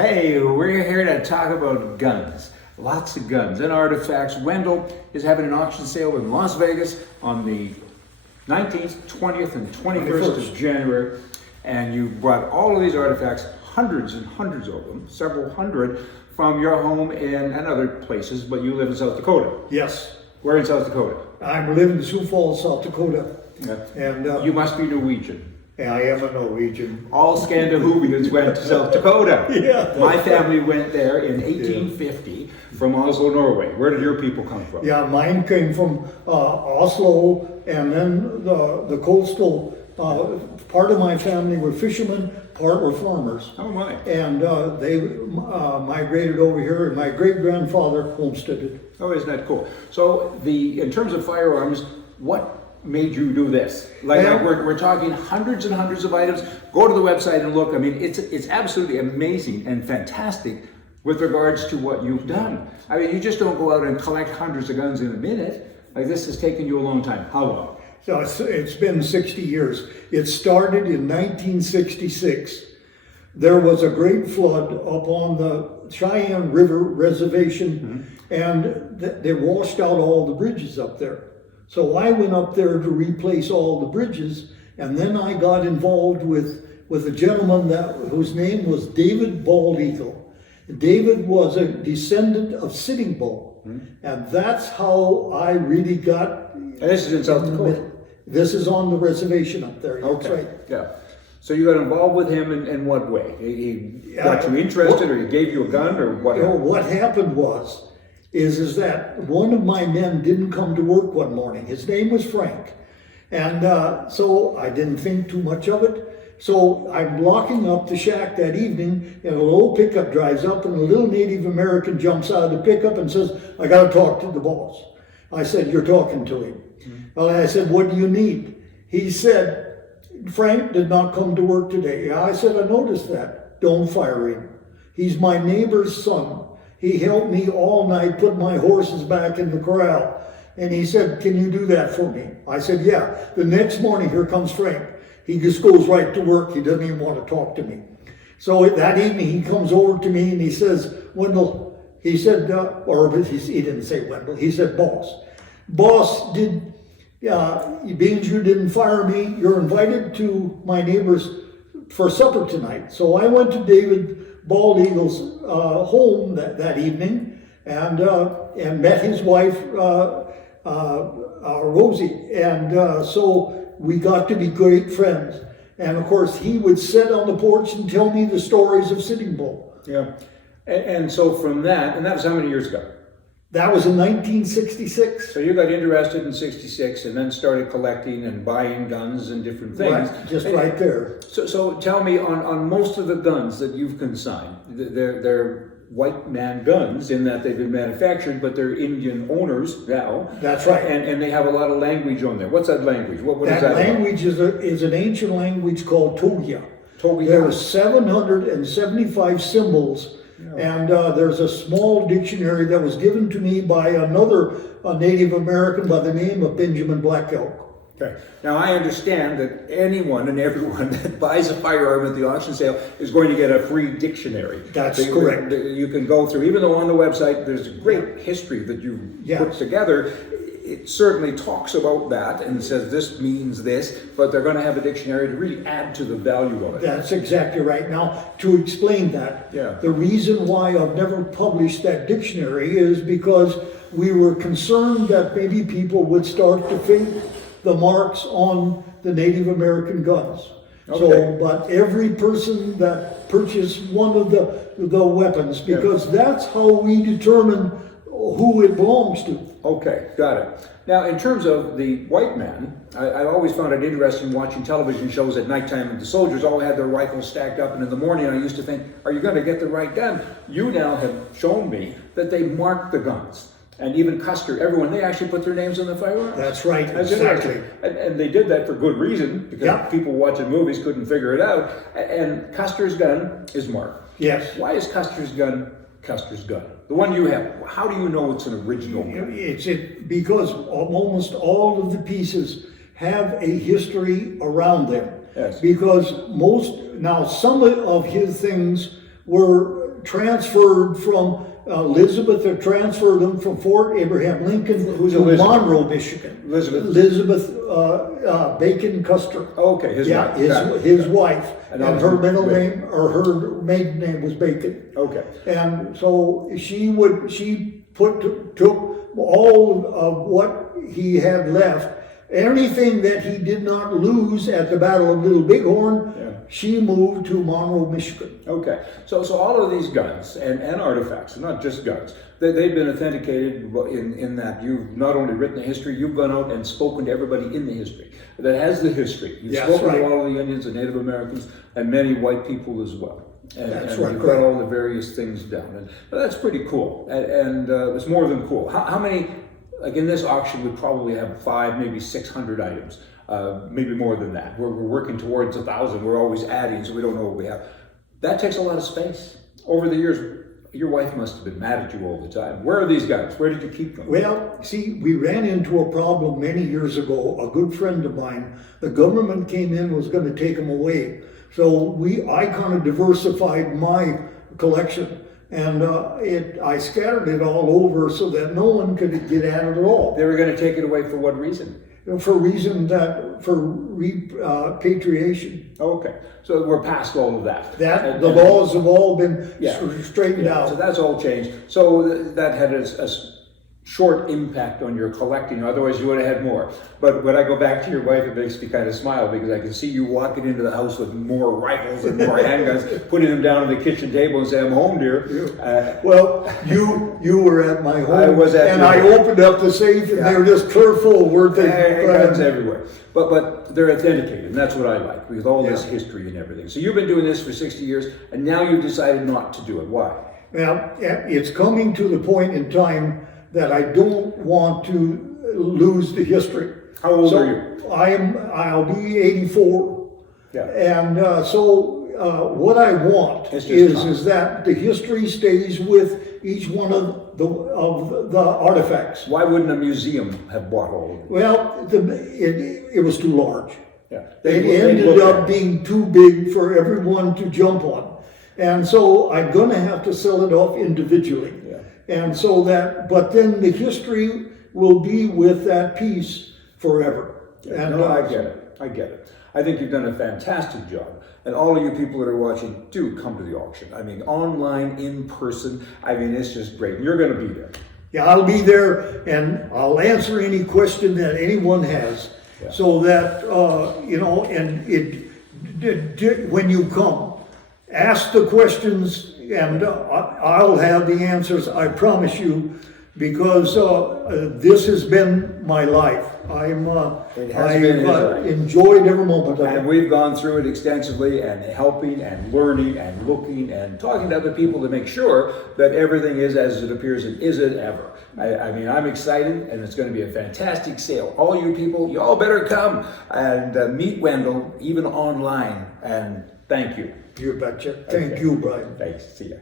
Hey, we're here to talk about guns. Lots of guns and artifacts. Wendell is having an auction sale in Las Vegas on the 19th, 20th, and 21st of January. And you brought all of these artifacts, hundreds and hundreds of them, several hundred, from your home and other places, but you live in South Dakota. Yes. Where in South Dakota? I live in Sioux Falls, South Dakota. Yeah. And you must be Norwegian. I am a Norwegian. All Scandinavians went to South Dakota. Yeah. My family went there in 1850 from Oslo, Norway. Where did your people come from? Yeah, mine came from Oslo, and then the coastal part of my family were fishermen, part were farmers. Oh my. And they migrated over here, and my great-grandfather homesteaded. Oh, isn't that cool? So in terms of firearms, what made you do this? Like we're talking hundreds and hundreds of items. Go to the website and look. I mean, it's absolutely amazing and fantastic with regards to what you've done. I mean, you just don't go out and collect hundreds of guns in a minute. Like, this has taken you a long time. How long? So it's been 60 years. It started in 1966. There was a great flood up on the Cheyenne River Reservation, and they washed out all the bridges up there. So I went up there to replace all the bridges, and then I got involved with a gentleman whose name was David Bald Eagle. David was a descendant of Sitting Bull, and that's how I really got. And this is in South Dakota. This is on the reservation up there. Okay. That's right. Yeah. So you got involved with him in what way? He got you interested, or he gave you a gun, or what? You know, what happened is that one of my men didn't come to work one morning. His name was Frank. And so I didn't think too much of it. So I'm locking up the shack that evening, and a little pickup drives up, and a little Native American jumps out of the pickup and says, "I got to talk to the boss." I said, "You're talking to him." Well, I said, "What do you need?" He said, "Frank did not come to work today." I said, "I noticed that. Don't fire him. He's my neighbor's son. He helped me all night put my horses back in the corral." And he said, "Can you do that for me?" I said, "Yeah." The next morning, here comes Frank. He just goes right to work. He doesn't even want to talk to me. So that evening, he comes over to me and he says, "Wendell," he said, he didn't say Wendell, he said, Boss, being you didn't fire me, you're invited to my neighbor's for supper tonight." So I went to David Bald Eagle's home that evening and met his wife, Rosie. And so we got to be great friends. And of course, he would sit on the porch and tell me the stories of Sitting Bull. Yeah. And so from that, and that was how many years ago? That was in 1966. So you got interested in 66 and then started collecting and buying guns and different things. Right, just right there. So tell me, on most of the guns that you've consigned, they're white man guns in that they've been manufactured, but they're Indian owners now. That's right. And they have a lot of language on there. What's that language? What is that? That language is an ancient language called Togia. Togia. There are 775 symbols. And there's a small dictionary that was given to me by another Native American by the name of Benjamin Black Elk. Okay. Now I understand that anyone and everyone that buys a firearm at the auction sale is going to get a free dictionary. That's correct. You can go through, even though on the website there's a great history that you put together. It certainly talks about that and says this means this, but they're going to have a dictionary to really add to the value of it. That's exactly right. Now, to explain that, the reason why I've never published that dictionary is because we were concerned that maybe people would start to fake the marks on the Native American guns. Okay. So, but every person that purchased one of the weapons, because that's how we determine who it belongs to. Okay, got it. Now, in terms of the white man, I always found it interesting watching television shows at nighttime, and the soldiers all had their rifles stacked up, and in the morning I used to think, are you going to get the right gun? You now have shown me that they mark the guns. And even Custer, everyone, they actually put their names on the firearms. That's right, exactly. And they did that for good reason, because people watching movies couldn't figure it out. And Custer's gun is marked. Yes. Why is Custer's gun Custer's gun? The one you have, how do you know it's an original gun? Because almost all of the pieces have a history around them. Yes. Because some of his things were transferred from Elizabeth, or transferred them from Fort Abraham Lincoln Who's to Elizabeth? Monroe, Michigan. Elizabeth? Bacon Custer. Okay, his Yeah, wife. Got it. his wife, And and her middle name, or her maiden name was Bacon. Okay. And so she took all of what he had left, anything that he did not lose at the Battle of Little Bighorn, Yeah. she moved to Monroe, Michigan. Okay, so all of these guns and artifacts, not just guns, they've been authenticated in that you've not only written the history, you've gone out and spoken to everybody in the history that has the history. You've Yes, spoken right. to all of the Indians and Native Americans and many white people as well. That's and right, you've got all the various things down, and that's pretty cool. And it's more than cool. How many? Like in this auction, we probably have 500, maybe 600 items. Maybe more than that. We're working towards 1,000. We're always adding, so we don't know what we have. That takes a lot of space. Over the years, your wife must have been mad at you all the time. Where are these guns? Where did you keep them? Well, see, we ran into a problem many years ago. A good friend of mine, the government came in, was going to take them away. So I kind of diversified my collection, and I scattered it all over so that no one could get at it at all. They were going to take it away for what reason? For repatriation. Okay, so we're past all of that. The laws have all been Yeah. sort of straightened Yeah, out. so that's all changed. So that had a short impact on your collecting. Otherwise, you would have had more. But when I go back to your wife, it makes me kind of smile because I can see you walking into the house with more rifles and more handguns, putting them down on the kitchen table and say, "I'm home, dear." Well, you were at my home, I was at and your I home. opened up the safe, and they were just clear full, weren't they? Guns everywhere. But they're authenticated, and that's what I like, with all this Yeah. history and everything. So you've been doing this for 60 years, and now you've decided not to do it. Why? Now, it's coming to the point in time that I don't want to lose the history. How old are you? I'll be 84. Yeah. And what I want It's just time. is that the history stays with each one of the artifacts. Why wouldn't a museum have bought all of them? Well, it was too large. Yeah. It They ended look up at it. being too big for everyone to jump on. And so I'm gonna have to sell it off individually. Yeah. And so but then the history will be with that piece forever. And No, I get it. I get it. I think you've done a fantastic job. And all of you people that are watching, do come to the auction. I mean, online, in person. I mean, it's just great. You're going to be there. yeah, I'll be there, and I'll answer any question that anyone has. Yeah. So that, and when you come, ask the questions, and I'll have the answers, I promise you, because this has been my life. It has I've been his life. enjoyed every moment of And it. we've gone through it extensively and helping and learning and looking and talking to other people to make sure that everything is as it appears and isn't ever. I mean, I'm excited, and it's going to be a fantastic sale. All you people, you all better come and meet Wendell, even online. And thank you. You betcha. Thank you, Brian. Thanks. See ya.